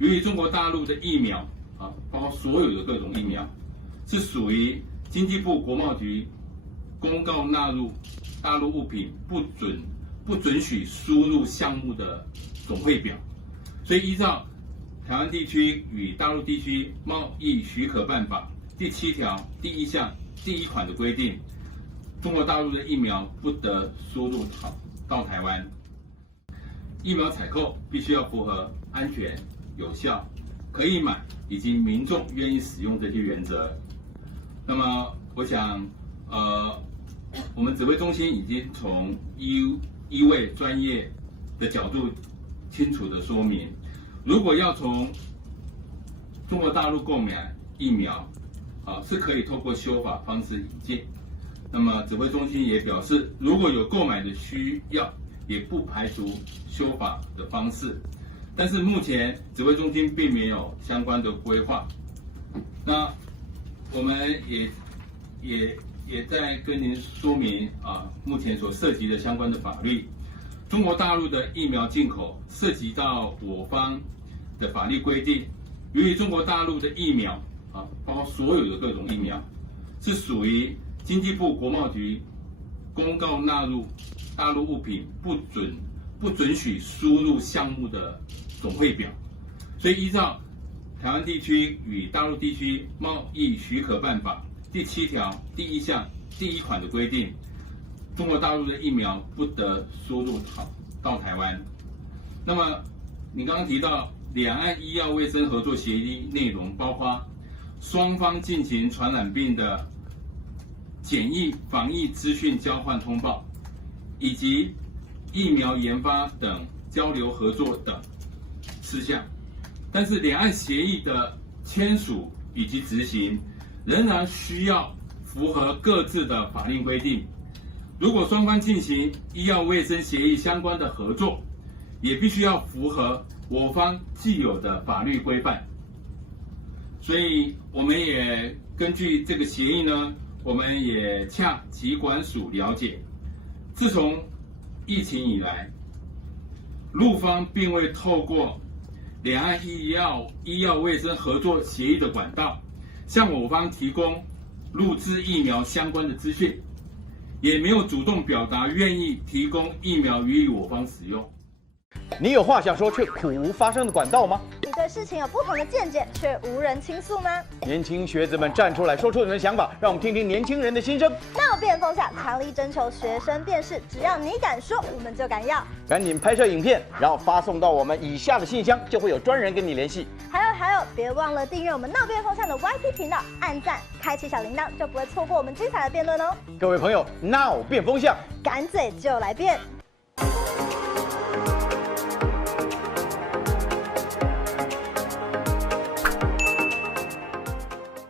由于中国大陆的疫苗包括所有的各种疫苗，是属于经济部国贸局公告纳入大陆物品不准许输入项目的总汇表，所以依照台湾地区与大陆地区贸易许可办法第7条第1项第1款的规定，中国大陆的疫苗不得输入到台湾。疫苗采购必须要符合安全、有效、可以买以及民众愿意使用这些原则。那么，我想，我们指挥中心已经从医卫专业的角度清楚的说明，如果要从中国大陆购买疫苗，是可以透过修法方式引进。那么，指挥中心也表示，如果有购买的需要，也不排除修法的方式。但是目前指挥中心并没有相关的规划。那我们也在跟您说明目前所涉及的相关的法律。中国大陆的疫苗进口涉及到我方的法律规定，由于中国大陆的疫苗包括所有的各种疫苗，是属于经济部国贸局公告纳入大陆物品不准许输入项目的总汇表，所以依照台湾地区与大陆地区贸易许可办法第7条第1项第1款的规定，中国大陆的疫苗不得输入到台湾。那么，你刚刚提到两岸医药卫生合作协议内容包括双方进行传染病的检疫防疫资讯交换通报，以及疫苗研发等交流合作等事项，但是两岸协议的签署以及执行仍然需要符合各自的法令规定。如果双方进行医药卫生协议相关的合作，也必须要符合我方既有的法律规范。所以我们也根据这个协议呢，我们也洽疾管署了解，自从疫情以来，陆方并未透过两岸医药卫生合作协议的管道，向我方提供入资疫苗相关的资讯，也没有主动表达愿意提供疫苗予以我方使用。你有话想说却苦无发声的管道吗？你对事情有不同的见解却无人倾诉吗？年轻学子们站出来说出你们的想法，让我们听听年轻人的心声。闹变风向强力征求学生辨识，只要你敢说，我们就敢要。赶紧拍摄影片，然后发送到我们以下的信箱，就会有专人跟你联系。还有，别忘了订阅我们闹变风向的 YT 频道，按赞，开启小铃铛，就不会错过我们精彩的辩论哦。各位朋友，闹变风向，敢嘴就来辩。